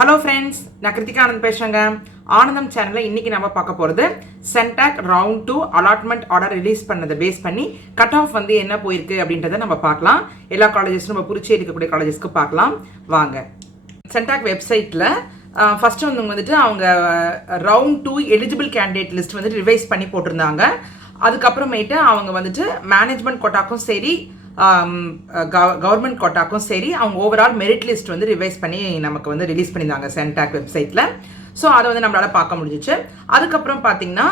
Hello friends, நான் கிருத்திகா ஆனந்த் பேசுகிறேங்க. ஆனந்தம் சேனலில் இன்றைக்கி நம்ம பார்க்க போகிறது CENTAC round 2 allotment order release பண்ணதை பேஸ் பண்ணி கட் ஆஃப் வந்து என்ன போயிருக்கு அப்படின்றத நம்ம பார்க்கலாம். எல்லா காலேஜஸும் நம்ம புரிச்சு இருக்கக்கூடிய காலேஜஸ்க்கு பார்க்கலாம் வாங்க. சென்டாக் வெப்சைட்டில் ஃபஸ்ட்டு வந்துட்டு அவங்க ரவுண்ட் 2 எலிஜிபிள் கேண்டிடேட் லிஸ்ட் வந்துட்டு ரிவைஸ் பண்ணி போட்டிருந்தாங்க. அதுக்கப்புறமேட்டு அவங்க வந்துட்டு மேனேஜ்மெண்ட் கோட்டாக்கும் சரி கவர்மெண்ட் கோட்டாக்கும் சரி அவங்க ஓவரால் மெரிட் லிஸ்ட் வந்து ரிவைஸ் பண்ணி நமக்கு வந்து ரிலீஸ் பண்ணியிருந்தாங்க சென்டாக் வெப்சைட்டில். ஸோ அதை வந்து நம்மளால் பார்க்க முடிஞ்சிச்சு. அதுக்கப்புறம் பார்த்தீங்கன்னா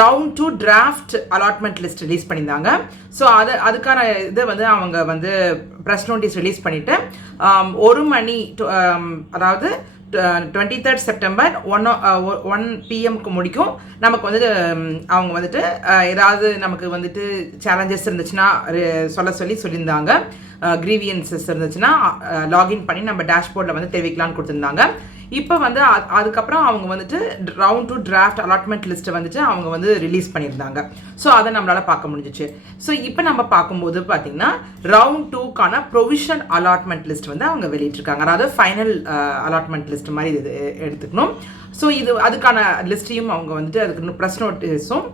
round 2 draft allotment list release பண்ணியிருந்தாங்க. ஸோ அதுக்கான இதை வந்து அவங்க வந்து ப்ரெஸ் நோட்டீஸ் ரிலீஸ் பண்ணிவிட்டு 1 மணி அதாவது 23rd செப்டம்பர் 1 PM முடிக்கும் நமக்கு வந்துட்டு அவங்க வந்துட்டு ஏதாவது நமக்கு வந்துட்டு சேலஞ்சஸ் இருந்துச்சுன்னா சொல்லியிருந்தாங்க. கிரீவியன்சஸ் இருந்துச்சுன்னா லாகின் பண்ணி நம்ம டேஷ்போர்டில் வந்து தெரிவிக்கலான்னு கொடுத்துருந்தாங்க. இப்போ வந்து அதுக்கப்புறம் அவங்க வந்துட்டு ரவுண்ட் 2 டிராஃப்ட் அலாட்மெண்ட் லிஸ்ட்டை வந்துட்டு அவங்க வந்து ரிலீஸ் பண்ணியிருந்தாங்க. ஸோ அதை நம்மளால் பார்க்க முடிஞ்சிச்சு. ஸோ இப்போ நம்ம பார்க்கும்போது பார்த்தீங்கன்னா ரவுண்ட் 2க்கான ப்ரொவிஷனல் அலாட்மெண்ட் லிஸ்ட் வந்து அவங்க வெளியிட்டிருக்காங்க. அதாவது ஃபைனல் அலாட்மெண்ட் லிஸ்ட் மாதிரி இது எடுத்துக்கணும். ஸோ இது அதுக்கான லிஸ்ட்டையும் அவங்க வந்துட்டு அதுக்கு ப்ரெஸ் நோட்டீஸும்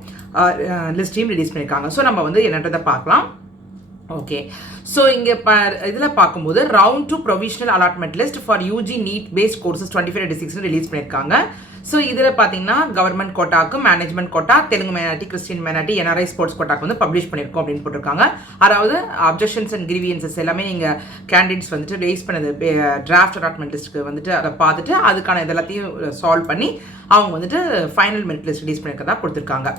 லிஸ்ட்டையும் ரிலீஸ் பண்ணியிருக்காங்க. ஸோ நம்ம வந்து என்னன்றதை பார்க்கலாம். ஓகே, ஸோ இங்கே இதில் பார்க்கும்போது round 2 provisional allotment list for UG NEET based courses 25-26 release பண்ணியிருக்காங்க. ஸோ இதில் பார்த்தீங்கன்னா கவர்மெண்ட் கோட்டாக்கு, management quota, Telugu minority, Christian minority, NRI sports கோட்டாக்கு வந்து பப்ளிஷ் பண்ணியிருக்கோம் அப்படின்னு போட்டிருக்காங்க. அதாவது அப்ஜெக்ஷன்ஸ் அண்ட் கிரீவியன்சஸ் எல்லாமே நீங்கள் கேண்டிடேட்ஸ் வந்துட்டு ரைஸ் பண்ணது டிராஃப்ட் அலாட்மெண்ட் லிஸ்ட்டுக்கு வந்துட்டு அதை பார்த்துட்டு அதுக்கான இதெல்லாத்தையும் சால்வ் பண்ணி அவங்க வந்துட்டு ஃபைனல் மெரிட் லிஸ்ட் ரிலீஸ் பண்ணியிருக்கதா கொடுத்துருக்காங்க.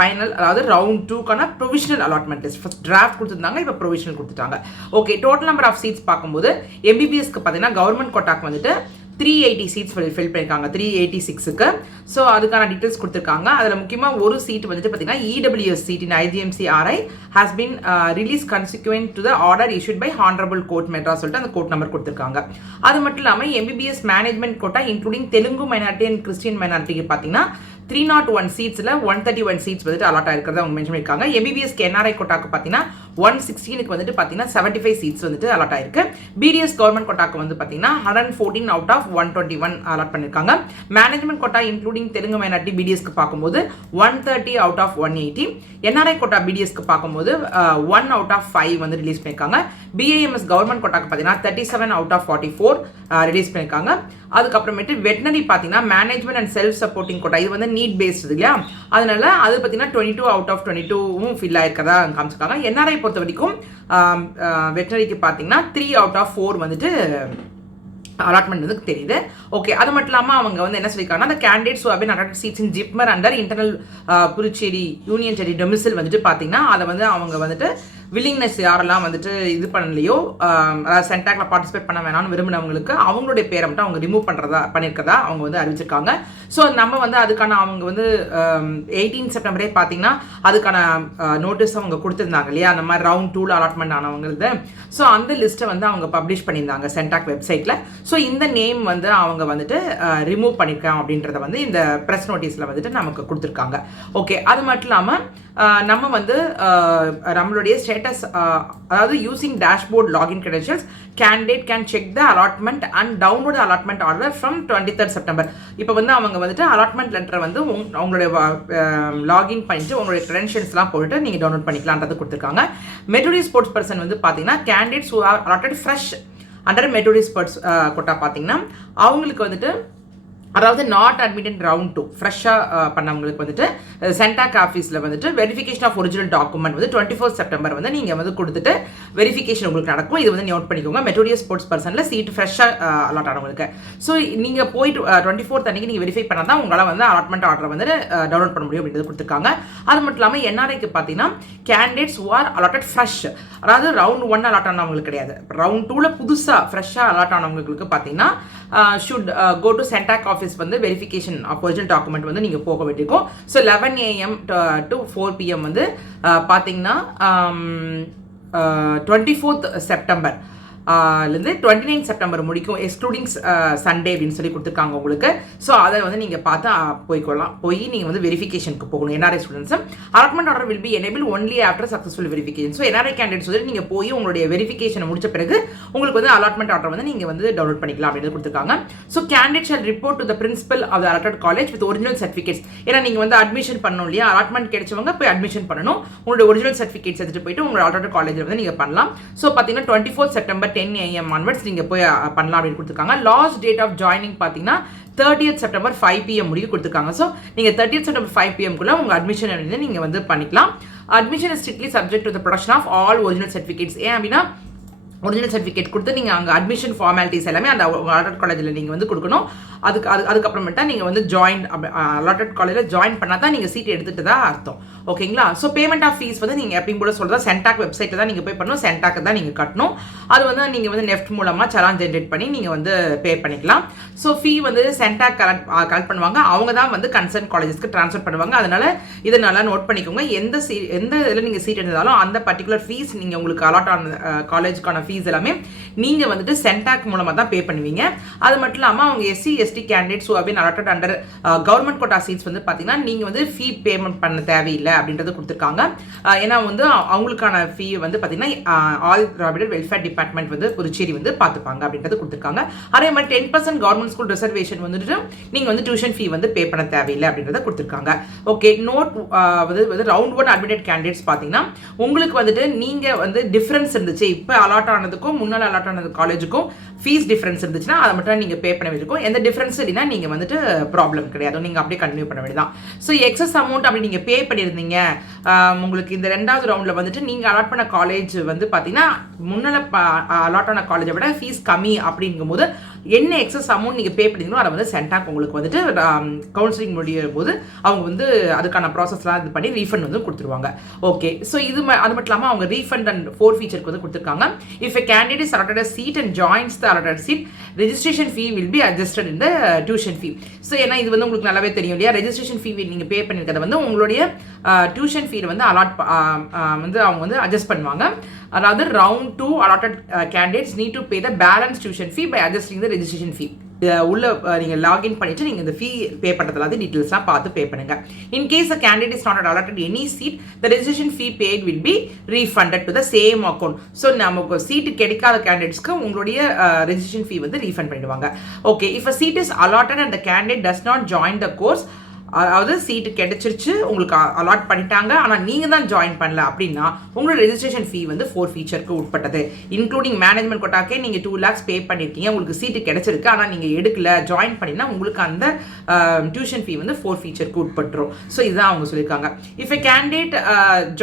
ஃபைனல் அதாவது ரவுண்ட் 2க்கான provisional allotment list first draft கொடுத்துருந்தாங்க, இப்போ ப்ரொவிஷனல் கொடுத்துட்டாங்க. Okay, total number of seats பார்க்கும்போது MBBSக்கு பார்த்தீங்கன்னா கவர்மெண்ட் கோட்டாக்கு வந்துட்டு 380 சீட்ஸ் ஃபில் பண்ணியிருக்காங்க, 386க்கு. ஸோ அதுக்கான டீட்டெயில்ஸ் கொடுத்துருக்காங்க. அதில் முக்கியமாக ஒரு சீட் வந்துட்டு பார்த்தீங்கன்னா EWS seat in IGMC RI has been release consequent to the order issued by honourable court Madras சொல்லிட்டு அந்த கோர்ட் நம்பர் கொடுத்துருக்காங்க. அது மட்டும் இல்லாமல் MBBS management quota including Telugu minority and Christian மைனாரிட்டிக்கு பார்த்தீங்கன்னா 301 சீட்ஸில் 131 சீட்ஸ் வந்துட்டு அலாட் ஆயிருக்கிறத அவங்க மென்ஷன் பண்ணியிருக்காங்க. MBBSக்கு NRI கோட்டாக்கு பார்த்தீங்கன்னா 116க்கு வந்துட்டு பார்த்தீங்கன்னா 75 சீட்ஸ் வந்துட்டு அலாட் ஆயிருக்கு. BDS கவர்மெண்ட் கோட்டாக்கு வந்து பார்த்தீங்கன்னா 114 அவுட் ஆஃப் 121 அலாட் பண்ணியிருக்காங்க. Management quota including Telugu minority BDSக்கு பார்க்கும்போது 130 அவுட் ஆஃப் 180. NRI கோட்டா BDSக்கு பார்க்கும்போது 1 அவுட் ஆஃப் 5 வந்து ரிலீஸ் பண்ணியிருக்காங்க. BAMS கவர்மெண்ட் கோட்டாக்கு பார்த்தீங்கன்னா 37 அவுட் ஆஃப் 44 ரிலீஸ் பண்ணியிருக்காங்க. அதுக்கப்புறமேட்டு வெட்டினரி பார்த்தீங்கன்னா management and self supporting quota இது வந்து நீட் பேஸ்டு இல்லையா, அதனால அது பார்த்தீங்கன்னா 22 அவுட் ஆஃப் 22வும் ஃபில் ஆயிருக்கதா காமிச்சிருக்காங்க. NRI பொறுத்த வரைக்கும் வெட்டினரிக்கு பார்த்தீங்கன்னா 3 அவுட் ஆஃப் 4 வந்துட்டு அலாட்மெண்ட் வந்து தெரியுது. ஓகே, அது மட்டும் இல்லாமல் அவங்க வந்து என்ன சொல்லியிருக்காங்கன்னா அந்த candidates who allotted seeds in JIPMER under internal Puducherry union Terry domicile வந்துட்டு பார்த்தீங்கன்னா அதை வந்து அவங்க வந்துட்டு வில்லிங்னஸ் யாரெல்லாம் வந்துட்டு இது பண்ணலையோ, அதாவது சென்டாக்ல பார்ட்டிசிபேட் பண்ண வேணாம்னு விரும்பினவங்களுக்கு அவங்களுடைய பேரை மட்டும் அவங்க ரிமூவ் பண்ணியிருக்கதா அவங்க வந்து அறிவிச்சிருக்காங்க. ஸோ நம்ம வந்து அதுக்கான அவங்க வந்து 18 செப்டம்பரே பார்த்தீங்கன்னா அதுக்கான நோட்டீஸ் அவங்க கொடுத்துருந்தாங்க இல்லையா, அந்த மாதிரி ரவுண்ட் 2 அலாட்மெண்ட் ஆனவங்களுக்கு. ஸோ அந்த லிஸ்ட்டை வந்து அவங்க பப்ளிஷ் பண்ணியிருந்தாங்க சென்டாக் வெப்சைட்டில். ஸோ இந்த நேம் வந்து அவங்க வந்துட்டு ரிமூவ் பண்ணியிருக்காங்க அப்படின்றத வந்து இந்த ப்ரெஸ் நோட்டீஸில் வந்துட்டு நமக்கு கொடுத்துருக்காங்க. ஓகே, அது மட்டும் இல்லாமல் நம்ம வந்து நம்மளுடைய ஸ்டேட்டஸ் அதாவது using dashboard login credentials candidate can check the allotment and download allotment order from 23rd September. இப்போ வந்து அவங்க வந்துட்டு அலாட்மெண்ட் லெட்டரை வந்து உங்களுடைய லாகின் பண்ணிட்டு உங்களுடைய கிரெடென்ஷியல்ஸ்லாம் போட்டு நீங்கள் டவுன்லோட் பண்ணிக்கலான்றது கொடுத்துருக்காங்க. மெட்டோடியஸ் ஸ்போர்ட்ஸ் பர்சன் வந்து பார்த்தீங்கன்னா candidates who are allotted fresh under meritorious sports quota பார்த்தீங்கன்னா அவங்களுக்கு வந்துட்டு அதாவது நாட் அட்மிட்டட் ரவுண்ட் 2 ஃப்ரெஷ்ஷாக பண்ணவங்களுக்கு வந்துட்டு சென்டாக் ஆஃபீஸில் வந்துட்டு வெரிஃபிகேஷன் ஆஃப் ஒரிஜினல் டாக்குமெண்ட் வந்து 24 செப்டம்பர் வந்து நீங்கள் வந்து கொடுத்துட்டு வெரிஃபிகேஷன் உங்களுக்கு நடக்கும். இது வந்து நோட் பண்ணிக்கோங்க. மெட்டோடியஸ் ஸ்போர்ட்ஸ் பர்சனில் சீட் ஃப்ரெஷ்ஷாக அலாட் ஆனவங்களுக்கு. ஸோ நீங்கள் போயிட்டு 24th அன்றைக்கி நீங்கள் வெரிஃபை பண்ணால் தான் உங்களால் வந்து அலாட்மெண்ட் ஆர்டரை வந்து டவுன்லோட் பண்ண முடியும் அப்படின்றது கொடுத்துருக்காங்க. அது மட்டும் இல்லாமல் NRIக்கு பார்த்தீங்கன்னா candidates who are allotted fresh, அதாவது ரவுண்ட் 1 அலாட் ஆனவங்களுக்கு கிடையாது, ரவுண்ட் 2ல் புதுசாக ஃப்ரெஷ்ஷாக அலாட் ஆனவங்களுக்கு பார்த்தீங்கன்னா should go to CENTAC office வந்து வெரிஃபிகேஷன் ஆஃப் ஒரிஜினல் டாக்குமெண்ட் வந்து நீங்கள் போக வேண்டியிருக்கும். ஸோ 11 AM to 4 PM வந்து பார்த்தீங்கன்னா 24th செப்டம்பர் இருந்து 29 செப்டம்பர் முடிக்கும் எக்ஸ்க்ளூடிங் சண்டே அப்படின்னு சொல்லி கொடுத்துருக்காங்க உங்களுக்கு. ஸோ அதை வந்து நீங்கள் பார்த்து போய்க்கொள்ளலாம். போய் நீங்கள் வந்து வெரிஃபிகேஷனுக்கு போகணும். NRI ஸ்டூடெண்ட்ஸும் allotment order will be enable only after successful verification. So NRI candidates வந்து நீங்கள் போய் உங்களுடைய வெரிஃபிகேஷனை முடிச்ச பிறகு உங்களுக்கு வந்து அலாட்மெண்ட் ஆர்டர் வந்து நீங்கள் வந்து டவுன்லோட் பண்ணிக்கலாம் அப்படின்னு கொடுத்துருக்காங்க. So candidate shall report to the principal of the allotted college with original certificates. ஏன்னா நீங்கள் வந்து அட்மிஷன் பண்ணணும் இல்லையா, அலாட்மெண்ட் கிடைச்சவங்க போய் அட்மிஷன் பண்ணணும். உங்களுடைய ஒரிஜினல் சர்டிஃபிகேட்ஸ் எடுத்துகிட்டு போயிட்டு உங்களோட அலாட்டட் காலேஜில் வந்து நீங்கள் பண்ணலாம். ஸோ பார்த்தீங்கன்னா 24 செப்டம்பர் 10 AM ஆன்வர்ட்ஸ் நீங்கள் போய் பண்ணலாம் அப்படின்னு கொடுத்துருக்காங்க. லாஸ்ட் டேட் ஆஃப் ஜாயினிங் பார்த்தீங்கன்னா 30th செப்டம்பர் 5 PM முடிவு கொடுத்துருக்காங்க. ஸோ நீங்கள் 30th செப்டம்பர் 5 PM குள்ள உங்கள் அட்மிஷன் வந்து நீங்கள் வந்து பண்ணிக்கலாம். Admission is strictly subject to the production of all original certificates. ஏன் அப்படின்னா ஒரிஜினல் சர்டிஃபிகேட் கொடுத்து நீங்கள் அங்கே அட்மிஷன் ஃபார்மாலிட்டிஸ் எல்லாமே அந்த அலாட்டட் காலேஜில் நீங்கள் வந்து கொடுக்கணும். அதுக்கப்புறமேட்டா நீங்கள் வந்து அலாட்டட் காலேஜில் ஜாயின் பண்ணால் தான் நீங்கள் சீட் எடுத்துகிட்டு தான் அர்த்தம். ஓகேங்களா? ஸோ பேமெண்ட் ஆஃப் ஃபீஸ் வந்து நீங்கள் எப்பயும் கூட சொல்கிறதா சென்டாக் வெப்சைட்டில் தான் நீங்கள் போய் பண்ணணும். சென்டாக்கு தான் நீங்கள் கட்டணும். அது வந்து நீங்கள் வந்து நெஃப்ட் மூலமாக சலான் ஜென்ரேட் பண்ணி நீங்கள் வந்து பே பண்ணிக்கலாம். ஸோ ஃபீ வந்து சென்டாக் கலெக்ட் பண்ணுவாங்க. அவங்க தான் வந்து கன்சர்ன் காலேஜஸ்க்கு ட்ரான்ஸ்ஃபர் பண்ணுவாங்க. அதனால் இதை நல்லா நோட் பண்ணிக்கோங்க. எந்த இதில் நீங்கள் சீட் எடுத்தாலும் அந்த பர்டிகுலர் ஃபீஸ் நீங்கள் உங்களுக்கு அலாட் ஆன காலேஜுக்கான ஃபீஸ் எல்லாமே நீங்கள் வந்துட்டு சென்டாக் மூலமாக தான் பே பண்ணுவீங்க. அது மட்டும் இல்லாமல் அவங்க SC/ST candidates who have been allotted under government quota seats வந்து பார்த்தீங்கன்னா நீங்கள் வந்து ஃபீ பேமெண்ட் பண்ண தேவையில்லை அப்படின்றது கொடுத்துருக்காங்க. ஏன்னா வந்து அவங்களுக்கான ஃபீ வந்து பார்த்தீங்கன்னா ஆல் திராவிடர் வெல்ஃபேர் டிபார்ட்மெண்ட் வந்து புதுச்சேரி வந்து பார்த்துப்பாங்க அப்படின்றது கொடுத்துருக்காங்க. அதே மாதிரி 10% கவர்மெண்ட் ஸ்கூல் ரிசர்வேஷன் வந்துட்டு நீங்கள் வந்து டியூஷன் ஃபீ வந்து பே பண்ண தேவையில்லை அப்படின்றத கொடுத்துருக்காங்க. ஓகே, நோட் வந்து ரவுண்ட் 1 அட்மிட்டட் கேண்டிடேட்ஸ் பார்த்தீங்கன்னா உங்களுக்கு வந்துட்டு நீங்கள் வந்து டிஃப்ரென்ஸ் இருந்துச்சு, இப்போ அலாட் ஆனதுக்கும் முன்னால் அலாட் ஆனது காலேஜுக்கும் ஃபீஸ் டிஃப்ரென்ஸ் இருந்துச்சுன்னா அதை மட்டும் நீங்கள் பே பண்ண வேண்டியிருக்கும். எந்த டிஃப்ரென்ஸ் இல்லைன்னா நீங்கள் வந்துட்டு ப்ராப்ளம் கிடையாது, நீங்கள் அப்படியே கண்டினியூ பண்ண வேண்டியதான். ஸோ எக்ஸஸ் அமௌண்ட் அப்படி நீங்கள் பே பண்ணியிருந்தீங்க, உங்களுக்கு இந்த 2வது ரவுண்டில் வந்துட்டு நீங்கள் அலாட் பண்ண காலேஜ் வந்து பார்த்தீங்கன்னா முன்னால் அலாட் ஆன காலேஜை விட ஃபீஸ் கம்மி அப்படிங்கும்போது என்ன எக்ஸஸ் அமௌண்ட் நீங்கள் பே பண்ணிங்களோ அதை வந்து சென்டாக் உங்களுக்கு வந்துட்டு கவுன்சிலிங் முடியும் போது அவங்க வந்து அதுக்கான ப்ராசஸ்லாம் இது பண்ணி ரீஃபண்ட் வந்து கொடுத்துருவாங்க. ஓகே, ஸோ அது மட்டும் இல்லாமல் அவங்க ரீஃபண்ட் அண்ட் 4 ஃபீச்சருக்கு வந்து கொடுத்துருக்காங்க. If a candidate is allotted a seat and joins the allotted seat, registration fee will be adjusted in the tuition fee. So ஏன்னா இது வந்து உங்களுக்கு நல்லாவே தெரியும் இல்லையா, ரெஜிஸ்ட்ரேஷன் ஃபீ நீங்கள் பே பண்ணியிருக்கிறத வந்து உங்களுடைய டியூஷன் ஃபீ வந்து வந்து அவங்க வந்து அட்ஜஸ்ட் பண்ணுவாங்க. அதாவது round 2 allotted candidates need to pay the balance tuition fee by adjusting the registration fee. உள்ள நீங்கள் லாகின் பண்ணிட்டு நீங்கள் இந்த ஃபீ பே பண்ணுறதுல டீட்டெயில்ஸ்லாம் பார்த்து பே பண்ணுங்க. In case a candidate is not allotted any seat, the registration fee paid will be refunded to the same account. So நமக்கு சீட்டு கிடைக்காத கேண்டிடேட்ஸ்க்கு உங்களுடைய ரெஜிஸ்ட்ரேஷன் ஃபீ வந்து ரீஃபண்ட் பண்ணிடுவாங்க. Okay, if a seat is allotted and the candidate does not join the course, அதாவது சீட்டு கிடைச்சிருச்சு, உங்களுக்கு allot பண்ணிட்டாங்க, ஆனால் நீங்கள் தான் ஜாயின் பண்ணல அப்படின்னா உங்களோட ரெஜிஸ்ட்ரேஷன் ஃபீ வந்து 4 ஃபீச்சருக்கு உட்பட்டது. இன்க்ளூடிங் மேனேஜ்மெண்ட் கோட்டாக்கே நீங்கள் 2 lakhs பே பண்ணியிருக்கீங்க, உங்களுக்கு சீட்டு கிடைச்சிருக்கு, ஆனால் நீங்கள் எடுக்கல, ஜாயின் பண்ணினா உங்களுக்கு அந்த டியூஷன் ஃபீ வந்து 4 ஃபீச்சருக்கு உட்பட்டுரும். ஸோ இதுதான் அவங்க சொல்லியிருக்காங்க. If a candidate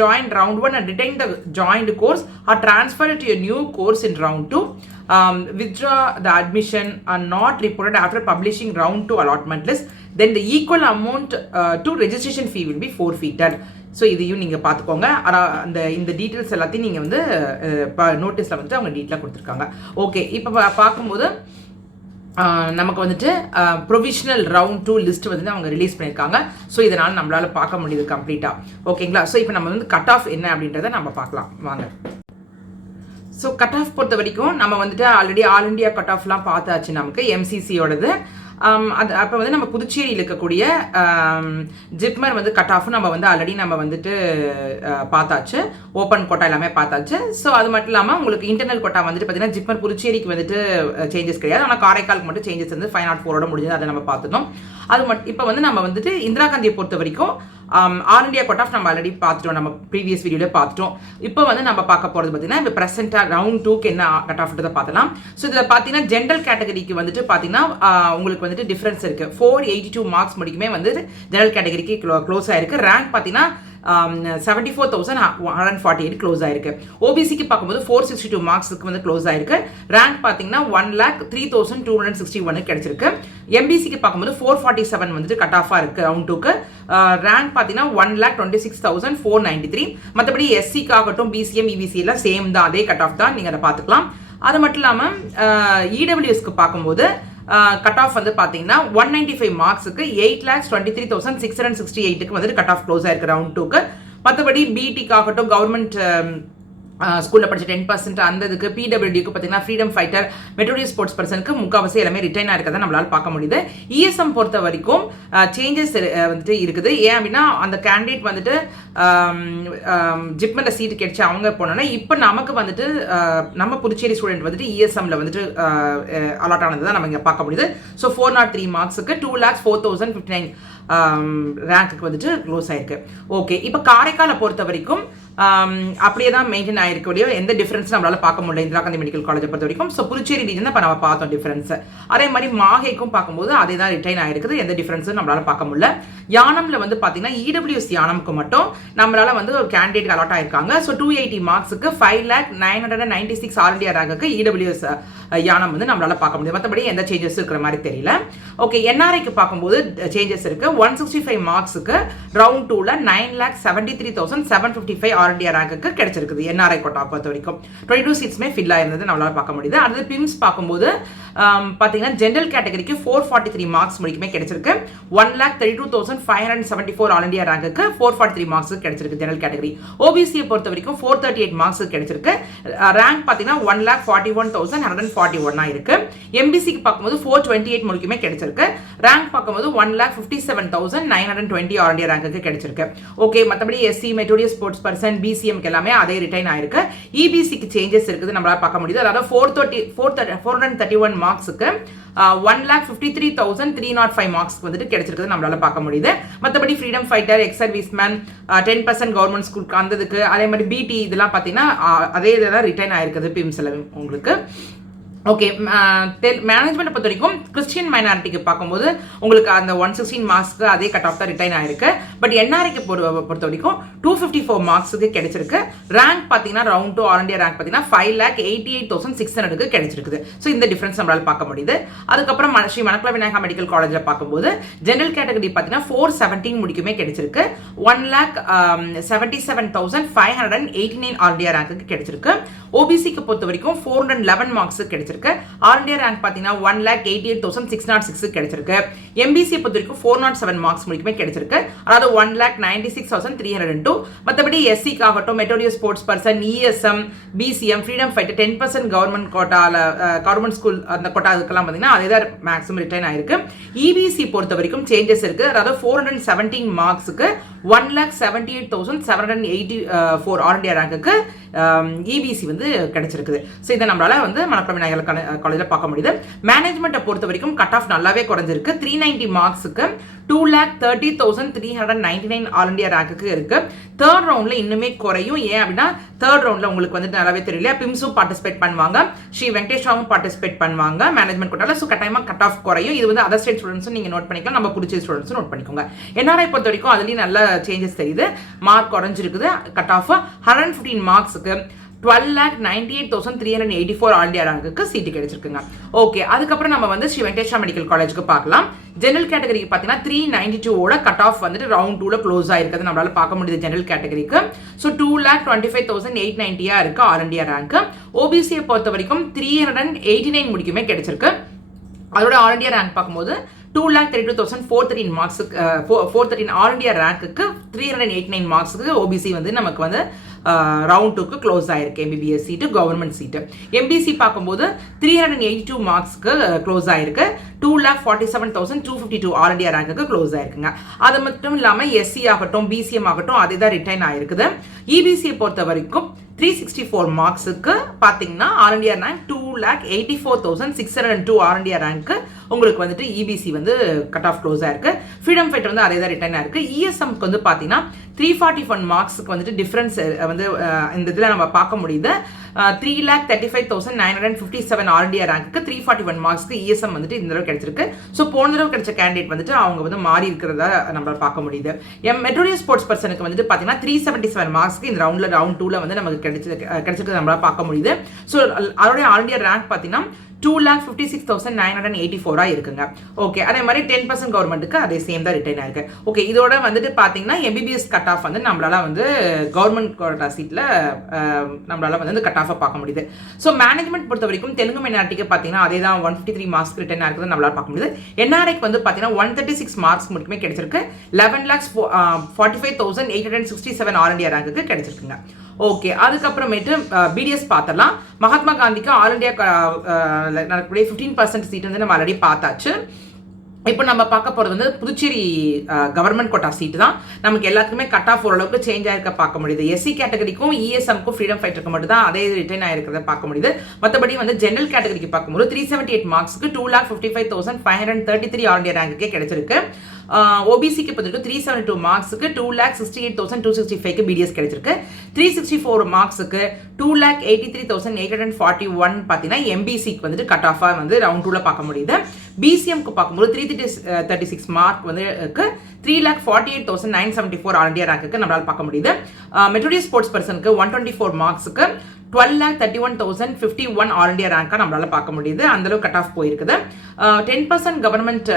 join round 1 and retain the joined course or transfer it to a new course in round 2, withdraw the admission and not reported after publishing round 2 allotment list, then the equal amount to registration fee will be forfeited. So இதையும் நீங்கள் பார்த்துக்கோங்க. அந்த இந்த details எல்லாத்தையும் நீங்கள் வந்து நோட்டீஸில் வந்துட்டு அவங்க டீட்டெயிலாக கொடுத்துருக்காங்க. ஓகே, இப்போ பார்க்கும்போது நமக்கு வந்துட்டு ப்ரொவிஷனல் ரவுண்ட் 2 லிஸ்ட் வந்து அவங்க ரிலீஸ் பண்ணியிருக்காங்க. ஸோ இதனால் நம்மளால் பார்க்க முடியுது கம்ப்ளீட்டாக. ஓகேங்களா? ஸோ இப்போ நம்ம வந்து கட் ஆஃப் என்ன அப்படின்றத நம்ம பார்க்கலாம் வாங்க. ஸோ கட் ஆஃப் பொறுத்த வரைக்கும் நம்ம வந்துட்டு ஆல்ரெடி ஆல் இண்டியா கட் ஆஃப்லாம் பார்த்தாச்சு நமக்கு MCCயோடது. அது அப்போ வந்து நம்ம புதுச்சேரியில் இருக்கக்கூடிய ஜிப்மர் வந்து கட் ஆஃப் நம்ம வந்து ஆல்ரெடி நம்ம வந்துட்டு பார்த்தாச்சு, ஓப்பன் கோட்டா எல்லாமே பார்த்தாச்சு. ஸோ அது மட்டும் இல்லாமல் உங்களுக்கு இன்டர்னல் கோட்டா வந்துட்டு பார்த்தீங்கன்னா ஜிப்மர் புதுச்சேரிக்கு வந்துட்டு சேஞ்சஸ் கிடையாது, ஆனால் காரைக்காலுக்கு மட்டும் சேஞ்சஸ் வந்து 504 முடிஞ்சது, அதை நம்ம பார்த்துட்டோம். அது மட்டும் இப்போ வந்து நம்ம வந்துட்டு இந்திரா காந்தியை பொறுத்த வரைக்கும் ஆல் இண்டியா கட் ஆஃப் நம்ம ஆல்ரெடி பார்த்துட்டோம், நம்ம ப்ரீவியஸ் வீடியோவில் பார்த்துட்டோம். இப்போ வந்து நம்ம பார்க்க போகிறது பார்த்தீங்கன்னா இப்போ ப்ரெசென்ட்டாக ரவுண்ட் 2க்கு என்ன கட் ஆஃப்ன்றதை பார்க்கலாம். ஸோ இதில் பார்த்தீங்கன்னா ஜென்ரல் கேட்டகரிக்கு வந்துட்டு பார்த்தீங்கன்னா உங்களுக்கு வந்துட்டு டிஃப்ரென்ஸ் இருக்குது. 482 மார்க்ஸ் முடிக்குமே வந்து ஜெனரல் கேட்டகரிக்கு க்ளோஸ் ஆயிருக்கு. ரேங்க் பார்த்தீங்கன்னா 74,148 க்ளோஸ் ஆயிருக்கு. ஓபிசிக்கு பார்க்கும்போது 462 மார்க்ஸுக்கு வந்து க்ளோஸ் ஆயிருக்கு. ரேங்க் பார்த்தீங்கன்னா 1,03,261 கிடைச்சிருக்கு. எம்பிசிக்கு பார்க்கும்போது 447 வந்துட்டு கட் ஆஃபாக இருக்குது ரவுண்ட் 2க்கு. ரேங்க் பார்த்தீங்கன்னா 1,26,493. மற்றபடி எஸ்சிக்கு ஆகட்டும் பிசிஎம் இபிசி எல்லாம் சேம் தான், அதே கட் ஆஃப் தான், நீங்கள் அதை பார்த்துக்கலாம். அது மட்டும் இல்லாமல் இடபிள்யூஎஸ்க்கு பார்க்கும்போது கட் ஆஃப் வந்து பார்த்தீங்கன்னா 195 மார்க்ஸுக்கு 8,23,668க்கு வந்துட்டு கட் ஆஃப் க்ளோஸ் ஆயிருக்கு ரவுண்ட் 2க்கு. மற்றபடி பிடிக்கு ஆகட்டும் கவர்மெண்ட் ஸ்கூலில் படித்த 10% அந்த இதுக்கு பிடபிள்யூடிக்கு பார்த்தீங்கன்னா ஃப்ரீடம் ஃபைட்டர் மெட்டோரியல் ஸ்போர்ட்ஸ் பர்சனுக்கு முக்கால்வாசி எல்லாமே ரிட்டைன் இருக்கிறத நம்மளால் பார்க்க முடியுது. இஎஸ்எம் பொறுத்த வரைக்கும் சேஞ்சஸ் வந்துட்டு இருக்குது. ஏன் அப்படின்னா அந்த கேண்டிடேட் வந்துட்டு ஜிப்மரில் சீட்டு கிடைச்சி அவங்க போனோன்னா இப்போ நமக்கு வந்துட்டு நம்ம புதுச்சேரி ஸ்டூடெண்ட் வந்துட்டு இஎஸ்எம்ல வந்துட்டு அலாட் ஆனது தான் நம்ம இங்கே பார்க்க முடியுது. ஸோ 403 மார்க்ஸுக்கு 2,04,059 ரேங்க்குக்கு வந்துட்டு க்ளோஸ் ஆயிருக்கு. ஓகே, இப்போ காரைக்காலை பொறுத்த வரைக்கும் அப்படியே தான் மெயின்டைன் ஆயிருக்கூடிய எந்த டிஃபரன்ஸ் நம்மளால பார்க்க முடியல இந்திரா காந்தி மெடிக்கல் காலேஜை பொறுத்த வரைக்கும். ஸோ புதுச்சேரி ரீஜன் தான் இப்போ நம்ம பார்த்தோம் டிஃபரன்ஸ். அதே மாதிரி மாஹேக்கும் பார்க்கும்போது அதே தான் ரிட்டைன் ஆயிருக்குது, எந்த டிஃபரன்ஸும் நம்மளால பார்க்க முடியல. யானம்ல வந்து பார்த்தீங்கன்னா இடபிள்யூஎஸ் யானம்க்கு மட்டும் நம்மளால வந்து ஒரு கேண்டிடேட் அலாட் ஆயிருக்காங்க. ஸோ 280 மார்க்ஸுக்கு 5,0996 ஆல் இண்டியா ரேங்க்கு இடபிள்யூஎஸ் யானம் வந்து நம்மளால பார்க்க முடியும். மற்றபடி எந்த சேஞ்சஸ் இருக்கிற மாதிரி தெரியல. ஓகே, என்ஆர்ஐக்கு பார்க்கும்போது சேஞ்சஸ் இருக்கு. 165 மார்க்ஸுக்கு ரவுண்ட் 2ல 9,73,755 ஆல் இண்டியா ரேங்க்கு கிடைச்சிருக்குது என்ஆர்ஐ கோட்டா பொறுத்த வரைக்கும். 22 சீட்ஸ்மே ஃபில் ஆயிருந்தது நம்மளால பார்க்க முடியுது. அடுத்து பிம்ஸ் பார்க்கும்போது பார்த்தீங்கன்னா ஜென்ரல் கேட்டகரிக்கு 443 மார்க்ஸ் முடிக்குமே கிடைச்சிருக்கு. 1,32,574 ஆல் இண்டியா ரேங்க்கு 443 மார்க்ஸ் கிடைச்சிருக்கு ஜெனரல் கேட்டகரி. ஓபிசியை பொறுத்த வரைக்கும் 438 மார்க்ஸ் கிடைச்சிருக்கு. ரேங்க் பார்த்தீங்கன்னா 1,41,141 இருக்கு. எம்பிசிக்கு பார்க்கும்போது 428 முடிக்குமே கிடைச்சிருக்கு. ரேங்க் பார்க்கும்போது 1,57,920 ஆல் இண்டியா ரேங்க்கு கிடைச்சிருக்கு. ஓகே, மற்றபடி எஸ்சி மெட்டோரியல் ஸ்போர்ட்ஸ் பர்சன் பிசிஎம்க்கு எல்லாமே அதே ரிட்டைன் ஆயிருக்கு. இபிசிக்கு சேஞ்சஸ் இருக்குது நம்மளால பார்க்க முடியுது. அதாவது 431 மார்க்ஸுக்கு 1,53,305 மார்க்ஸ் வந்துட்டு கிடைச்சிருக்கு நம்மளால பார்க்க முடியுது. மற்றபடி freedom fighter, X serviceman, 10% government ஸ்கூலுக்கு அந்ததுக்கு, அதே மாதிரி பிடி இதெல்லாம் பார்த்தீங்கன்னா அதே இதெல்லாம் ரிட்டைன் ஆயிருக்குது பிம்ஸ்ல உங்களுக்கு. ஓகே, மேனேஜ்மெண்ட் பொறுத்த வரைக்கும் கிறிஸ்டியன் மைனாரிட்டிக்கு பார்க்கும்போது உங்களுக்கு அந்த 116 மார்க்ஸ்க்கு அதே கட் ஆஃப் தான் ரிட்டைன் ஆயிருக்கு. பட் என்ஆர்ஐக்கு பொறுத்த வரைக்கும் 254 மார்க்ஸுக்கு கிடைச்சிருக்கு. ரேங்க் பார்த்தீங்கன்னா ரவுண்ட் 2 ஆல் இண்டியா ரேங்க் பார்த்தீங்கன்னா 5,88,600க்கு கிடைச்சிருக்குது. ஸோ இந்த டிஃபரன்ஸ் நம்மளால பார்க்க முடியுது. அதுக்கப்புறம் ஸ்ரீ மணக்குள விநாயகா மெடிக்கல் காலேஜில் பார்க்கும்போது ஜெனரல் கேட்டகரி பார்த்தீங்கன்னா 417 முடிக்குமே கிடைச்சிருக்கு. 1,77,589 ஆல் இண்டியா ரேங்க்கு கிடைச்சிருக்கு. ஓபிசிக்கு பொறுத்த வரைக்கும் 411 மார்க்ஸ் கிடைச்சிருக்கு. ஆல் இண்டியா ரேங்க் பார்த்தீங்கன்னா 1,88,606 கிடைச்சிருக்கு. எம்பிசி பொறுத்த வரைக்கும் 407 மார்க்ஸ் முடிக்குமே கிடைச்சிருக்கு. அதாவது 1,96,302. மற்றபடி எஸ்சிக்கு ஆகட்டும், meritorious sports person, ESM, PCM, freedom fighter 10% government கோட்டால கவர்மெண்ட் ஸ்கூல் அந்த கோட்டாவுக்கெல்லாம் பார்த்தீங்கன்னா அதே தான் மேக்ஸிமம் ரிட்டைன் ஆயிருக்கு. இபிசி பொறுத்த வரைக்கும் சேஞ்சஸ் இருக்கு. அதாவது 417 மார்க்ஸுக்கு 1,78,784 ஆல் இண்டியா ரேங்க்கு இபிசி வந்து கிடைச்சிருக்குது. ஸோ இதை நம்மளால வந்து மணக்குள விநாயகர் காலேஜில் பார்க்க முடியுது. மேனேஜ்மெண்ட்டை பொறுத்த வரைக்கும் கட் ஆஃப் நல்லாவே குறைஞ்சிருக்கு. 390 மார்க்ஸுக்கு 2,30,399 ஆல் இண்டியா ரேங்க்கு இருக்கு. தேர்ட் ரவுண்ட்ல இன்னுமே குறையும். ஏன் அப்படின்னா தேர்ட் ரவுண்ட்ல உங்களுக்கு வந்து நல்லாவே தெரியல, பிம்ஸும் பார்ட்டிசிபேட் பண்ணுவாங்க, ஸ்ரீ வெங்கடேஷ்வராவும் பார்ட்டிசிபேட் பண்ணுவாங்க மேனேஜ்மெண்ட் கோட்டால. ஸோ கட்டாயமாக கட் ஆஃப் குறையும். இது வந்து அதர் ஸ்டேட் ஸ்டூடெண்ட்ஸும் நீங்க நோட் பண்ணிக்கலாம், நம்ம புதுச்சேரி ஸ்டூடெண்ட்ஸும் நோட் பண்ணிக்கோங்க. என்ஆர்ஐ பொறுத்த வரைக்கும் அதுலேயும் நல்ல சேஞ்சஸ் தெரியுது. மார்க் குறைஞ்சிருக்குது. கட் ஆஃப் 115 மார்க்ஸுக்கு 12,98,384 ஆல் இண்டியா ரேங்க்கு சீட்டு கிடைச்சிருக்குங்க. ஓகே, அதுக்கப்புறம் நம்ம வந்து ஸ்ரீ வெங்கடேஸ்வரா மெடிக்கல் காலேஜுக்கு பார்க்கலாம். ஜெனரல் கேட்டகரிக்கு பார்த்தீங்கன்னா 392 கட் ஆஃப் வந்துட்டு ரவுண்ட் 2ல க்ளோஸ் ஆயிருக்கிறது நம்மளால பார்க்க முடியுது ஜெனரல் கேட்டகரிக்கு. ஸோ 2,25,890 இருக்கு ஆல் இண்டியா ரேங்க். ஓபிசியை பொறுத்த வரைக்கும் 389 முடிக்குமே கிடைச்சிருக்கு. அதோட ஆல் இண்டியா ரேங்க் பார்க்கும்போது 2,32,413 மார்க்ஸுக்கு 413 ஆல் இண்டியா ரேங்க்குக்கு 389 மார்க்ஸுக்கு ஓபிசி வந்து நமக்கு வந்து ரவுண்ட் 2க்கு க்ளோஸ் ஆயிருக்கு. MBBS seat, government seat. MBC பார்க்கும்போது 382 மார்க்ஸ்க்கு க்ளோஸ் ஆயிருக்கு. 2,47,252 ஆல் இண்டியா ரேங்க்குக்கு க்ளோஸ் ஆயிருக்குங்க. அது மட்டும் இல்லாமல் எஸ்சி ஆகட்டும், பிசிஎம் ஆகட்டும் அதே தான் ரிட்டைன் ஆயிருக்குது. இபிசியை பொறுத்த வரைக்கும் 364 மார்க்ஸுக்கு பார்த்தீங்கன்னா all India rank 2,84,602 all India rank உங்களுக்கு வந்துட்டு இபிசி வந்து கட் ஆஃப் க்ளோஸ் ஆயிருக்கு. ஃப்ரீடம் ஃபைட்டர் வந்து அதே தான் ரிட்டைன் ஆயிருக்கு. இஎஸ்எம்க்கு வந்து பார்த்தீங்கன்னா 341 மார்க்ஸுக்கு வந்துட்டு டிஃபரன்ஸ் வந்து இந்த இதில் நம்ம பார்க்க முடியுது. 3,35,957 ஆல் இண்டியா ரேங்க்கு 341 மார்க்ஸ்க்கு இஎஸ்எம் வந்துட்டு இந்த தடவை கிடைச்சிருக்கு. ஸோ போன தடவை கிடைச்ச கேண்டிடேட் வந்துட்டு அவங்க வந்து மாறி இருக்கிறத நம்மளால பார்க்க முடியுது. மெட்ரோரியல் ஸ்போர்ட்ஸ் பர்சனுக்கு வந்துட்டு பார்த்தீங்கன்னா 377 மார்க்ஸ்க்கு இந்த ரவுண்ட் 2ல வந்து நமக்கு கிடைச்சிருக்கு நம்மளால பார்க்க முடியுது. ஸோ அதோடைய ஆல் இண்டியா ரேங்க் பார்த்தீங்கன்னா 2,56,984 இருக்குங்க. ஓகே, அதே மாதிரி 10% கவர்மெண்ட்டுக்கு அதே சேம் தான் ரிட்டைன் ஆயிருக்கு. ஓகே, இதோட வந்துட்டு பார்த்தீங்கன்னா எம்பிபிஎஸ் கட் ஆஃப் வந்து நம்மளால வந்து கவர்மெண்ட் கோட்டா சீட்டில் நம்மளால வந்து கட் ஆஃபாக பார்க்க முடியுது. ஸோ மேனேஜ்மெண்ட் பொறுத்த வரைக்கும் தெலுங்கு மைனாரிட்டிக்கு பார்த்தீங்கன்னா அதே தான் 153 மார்க்ஸ் ரிட்டைன் ஆகிறது நம்மளால பார்க்க முடியுது. என்ஆர்ஐக்கு வந்து பார்த்தீங்கன்னா 136 மார்க்ஸ் மட்டுமே கிடைச்சிருக்கு. 11,45,867 ஆல் இண்டியா ரேங்க்கு கிடைச்சிருக்குங்க. ஓகே, அதுக்கப்புறமேட்டு பிடிஎஸ் பார்த்தலாம். மகாத்மா காந்திக்கு ஆல் இண்டியா நடக்கக்கூடிய 15% சீட் வந்து நம்ம ஆல்ரெடி பார்த்தாச்சு. இப்போ நம்ம பார்க்க போகிறது வந்து புதுச்சேரி கவர்மெண்ட் கோட்டா சீட்டு தான். நமக்கு எல்லாத்துக்குமே கட் ஆஃப் ஓரளவுக்கு சேஞ்ச் ஆயிருக்க பார்க்க முடியுது. எஸ்சி கேட்டகரிக்கும் இஎஸ்எம்க்கும் ஃப்ரீடம் ஃபைட்டருக்கு மட்டும் தான் அதே ரிட்டர்ன் ஆயிருக்கிறத பார்க்க முடியுது. மற்றபடி வந்து ஜெனரல் கேட்டகரிக்கு பார்க்கும்போது 378 மார்க்ஸுக்கு 2,55,533 ஆல் இண்டியா ரேங்குக்கே கிடைச்சிருக்கு. ஓபிசிக்கு பார்த்துட்டு 372 மார்க்ஸுக்கு 2,68,265க்கு பிடிஎஸ் கிடைச்சிருக்கு. 364 மார்க்ஸுக்கு 2,83,841 பார்த்தீங்கன்னா எம்பிசிக்கு வந்துட்டு கட் ஆஃபாக வந்து ரவுண்ட் 2ல பார்க்க முடியுது. பிசிஎம்க்கு பார்க்கும்போது 336 மார்க் வந்து 3,48,974 ஆல் இண்டியா ரேங்குக்கு நம்மளால் பார்க்க முடியுது. மெட்ரோடியஸ் ஸ்போர்ட்ஸ் பர்சனுக்கு 124 மார்க்ஸுக்கு 12,31,051 ஆல் இண்டியா ரேங்காக நம்மளால பார்க்க முடியுது. அந்தளவு கட் ஆஃப் போயிருக்குது. 10% கவர்மெண்ட்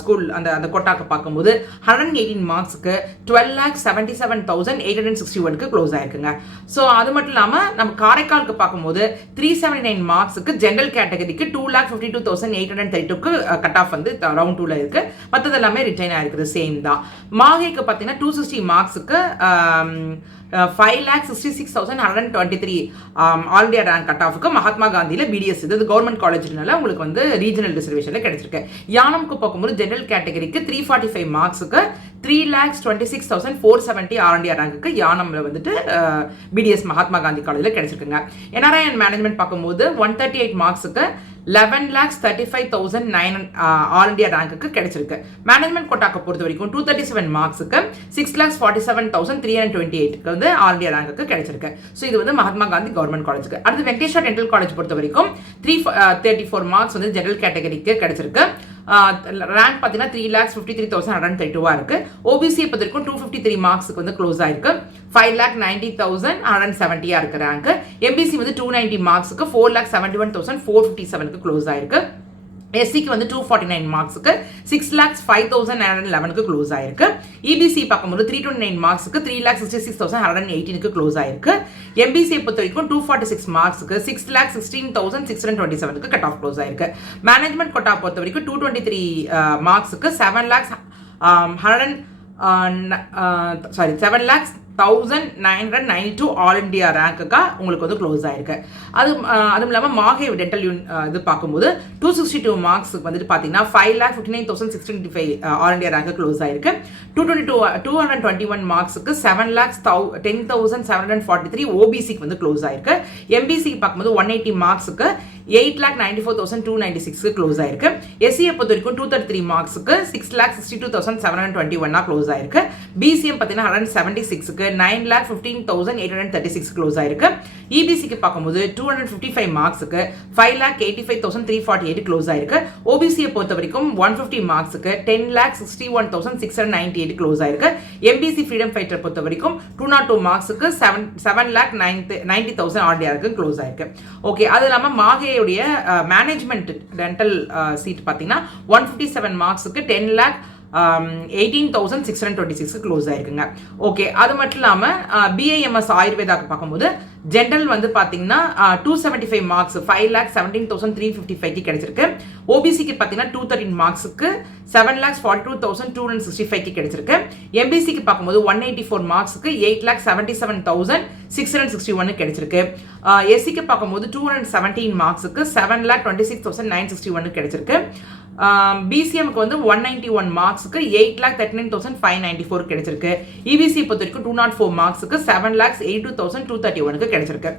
ஸ்கூல் அந்த கோட்டாக்கு பார்க்கும்போது 118 மார்க்ஸுக்கு 12,77,861க்கு க்ளோஸ் ஆயிருக்குங்க. ஸோ அது மட்டும் இல்லாமல் நம்ம காரைக்காலுக்கு பார்க்கும்போது 379 மார்க்ஸுக்கு ஜென்ரல் கேட்டகரிக்கு 2,52,832க்கு கட் ஆஃப் வந்து ரவுண்ட் 2ல இருக்கு. மற்றது எல்லாமே ரிட்டைன் ஆயிருக்குது, சேம் தான். மாஹேக்கு பார்த்தீங்கன்னா 260 மார்க்ஸுக்கு 5,66,123 ஆல் இண்டியா ரேங்க் கட் ஆஃபுக்கு மகாத்மா காந்தியில் பிடிஎஸ் இது கவர்மெண்ட் காலேஜ்னால உங்களுக்கு வந்து ரீஜனல் ரிசர்வேஷனில் கிடைச்சிருக்கு. யானம்க்கு பார்க்கும்போது ஜெனரல் கேட்டகரிக்கு 345 மார்க்ஸுக்கு 3,26,470 ஆல் இண்டியா ரேங்குக்கு யானம்ல வந்துட்டு பிடிஎஸ் மகாத்மா காந்தி காலேஜில் கிடைச்சிருக்குங்க. என்ஆர்ஐ அண்ட் மேனேஜ்மெண்ட் பார்க்கும்போது 138 மார்க்ஸுக்கு 11,35,009 ஆல் இண்டியா ரேங்குக்கு கிடைச்சிருக்கு. மேனேஜ்மெண்ட் கோட்டாக்கு பொறுத்த வரைக்கும் 237 மார்க்ஸுக்கு 6,47,328க்கு வந்து ஆல் இண்டியா ரேங்குக்கு கிடைச்சிருக்கு. ஸோ இது வந்து மகாத்மா காந்தி கவர்மெண்ட் காலேஜுக்கு. அடுத்து வெங்கடேஸ்வரா டென்டல் காலேஜ் பொறுத்த வரைக்கும் 334 மார்க்ஸ் வந்து ஜெனரல் கேட்டகரிக்கு கிடைச்சிருக்கு. ரேங்க் பார்த்தீங்கன்னா 3,53,132 இருக்கு. ஓபிசியை பொறுத்த வரைக்கும் 253 மார்க்ஸுக்கு வந்து க்ளோஸ் ஆயிருக்கு. 5,90,170 இருக்கு ரேங்க். எம்பிசி வந்து 290 மார்க்ஸுக்கு 4,71,457க்கு க்ளோஸ் ஆயிருக்கு. எஸ்சிக்கு வந்து 249 மார்க்ஸுக்கு 6,05,911க்கு க்ளோஸ் ஆயிருக்கு. இபிசி பார்க்கும்போது 329 மார்க்ஸுக்கு 3,66,118க்கு க்ளோஸ் ஆயிருக்கு. எம்பிசியை பொறுத்த வரைக்கும் 246 மார்க்ஸுக்கு 6,16,627க்கு கட் ஆஃப் க்ளோஸ் ஆயிருக்கு. மேனேஜ்மெண்ட் கோட்டா பொறுத்த வரைக்கும் 223 மார்க்ஸுக்கு 7,992 ஆல் இண்டியா ரேங்க்குக்கா உங்களுக்கு வந்து க்ளோஸ் ஆயிருக்கு. அதுவும் இல்லாமல் மாஹே டென்டல் இது பார்க்கும்போது 262 மார்க்ஸுக்கு வந்துட்டு பார்த்தீங்கன்னா 5,59,625 ஆல் இண்டியா ரேங்க்கு க்ளோஸ் ஆயிருக்கு. 221 மார்க்ஸுக்கு 7,10,743 ஓபிசிக்கு வந்து க்ளோஸ் ஆயிருக்கு. எம்பிசிக்கு பார்க்கும்போது 180 மார்க்ஸுக்கு 8,94,296க்கு க்ளோஸ் ஆயிருக்கு. எஸ்சியை பொறுத்த வரைக்கும் 233 மார்க்ஸுக்கு 6,62,721 க்ளோஸ் ஆயிருக்கு. பிசிஎம் பார்த்தீங்கன்னா 176க்கு 9,15,836 க்ளோஸ் ஆயிருக்கு. இபிசிக்கு பார்க்கும்போது 255 மார்க்ஸுக்கு 5,85,348 க்ளோஸ் ஆயிருக்கு. ஓபிசியை பொறுத்த வரைக்கும் 150 மார்க்ஸுக்கு 10,61,698 க்ளோஸ் ஆயிருக்கு. எம்பிசி ஃப்ரீடம் ஃபைட்டர் பொறுத்த வரைக்கும் 202 மார்க்ஸுக்கு 7,90,000 ஆல் இண்டியா ரேங்க்கு க்ளோஸ் ஆயிருக்கு. ஓகே, அது இல்லாமல் மாஹேயுடைய மேனேஜ்மெண்ட் டென்டல் சீட் பார்த்தீங்கன்னா 157 மார்க்ஸுக்கு 10,18,626 க்ளோஸ் ஆயிருக்குங்க. ஓகே, அது மட்டும் இல்லாமல் பிஐஎம்எஸ் ஆயுர்வேதாக்கு பார்க்கும்போது ஜென்ரல் வந்து பார்த்தீங்கன்னா 275 மார்க்ஸ் 5,17,355க்கு கிடைச்சிருக்கு. ஓபிசிக்கு பார்த்தீங்கன்னா 213 மார்க்ஸுக்கு 7,42,265க்கு கிடைச்சிருக்கு. எம்பிசிக்கு பார்க்கும்போது 184 மார்க்ஸுக்கு 8,77,661 கிடைச்சிருக்கு. எஸ்சிக்கு பார்க்கும்போது 217 மார்க்ஸுக்கு 7,26,961 கிடைச்சிருக்கு. பிசிஎம்க்கு வந்து 191 மார்க்ஸுக்கு 8,39,594 கிடைச்சிருக்கு. இபிசி பொறுத்த வரைக்கும் 204 மார்க்ஸுக்கு 7,82,231க்கு கிடைச்சிருக்கு.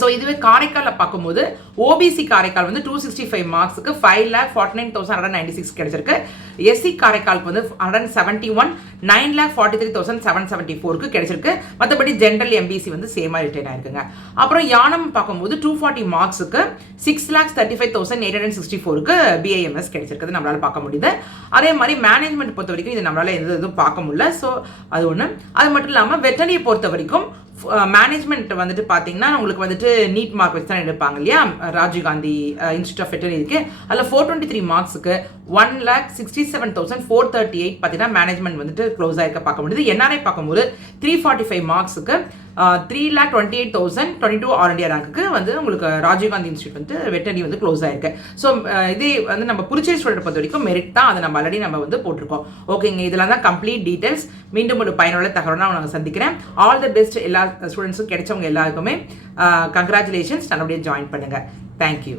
ஸோ இதுவே காரைக்காலில் பார்க்கும்போது ஓபிசி காரைக்கால் வந்து 265 மார்க்ஸுக்கு 5,49,196 கிடைச்சிருக்கு. எஸ்சி காரைக்காலுக்கு வந்து 171 9,43,774க்கு கிடைச்சிருக்கு. மற்றபடி ஜென்ரல் எம்பிசி வந்து சேமாக ரிட்டைன் ஆயிருக்குங்க. அப்புறம் யானம் பார்க்கும்போது 240 மார்க்ஸுக்கு 6,35,864க்கு பிஐஎம்எஸ் கிடைச்சிருக்குது நம்மளால பார்க்க முடியுது. அதே மாதிரி மேனேஜ்மெண்ட் பொறுத்த வரைக்கும் இது நம்மளால எதுவும் பார்க்க முடியல. ஸோ அது ஒன்று. அது மட்டும் இல்லாமல் வெட்டரியை பொறுத்த வரைக்கும் மேனேஜ்மெண்ட் வந்துட்டு பார்த்தீங்கன்னா உங்களுக்கு வந்துட்டு நீட் மார்க் வச்சு தான் எடுப்பாங்க இல்லையா, ராஜீவ்காந்தி இன்ஸ்டியூட் ஆஃப் வெட்டரி இருக்கு. அதில் 423 மார்க்ஸுக்கு 1,67,438 பார்த்தீங்கன்னா மேனேஜ்மெண்ட் வந்துட்டு க்ளோஸ் ஆயிருக்க பார்க்க முடியுது. என்ஆர்ஐ பார்க்கும்போது 345 மார்க்ஸுக்கு 3,28,000 22 ஆல் இண்டியா ரேங்க்கு வந்து உங்களுக்கு ராஜீவ்காந்தி இன்ஸ்டியூட் வந்து வெட்டனரி வந்து க்ளோஸ் ஆயிருக்கு. ஸோ இதே வந்து நம்ம புதுச்சேரி ஸ்டூடெண்ட் பொறுத்த வரைக்கும் மெரிட் தான், அதை நம்ம ஆல்ரெடி நம்ம வந்து போட்டிருக்கோம். ஓகேங்க, இதெல்லாம் தான் கம்ப்ளீட் டீட்டெயில்ஸ். மீண்டும் ஒரு பயனுள்ள தகவலாக நான் சந்திக்கிறேன். ஆல் த பெஸ்ட் எல்லா ஸ்டூடெண்ட்ஸும் கிடைச்சவங்க எல்லாருக்குமே கங்க்ராச்சுலேஷன்ஸ். நல்லபடியாக ஜாயின் பண்ணுங்கள். தேங்க்யூ.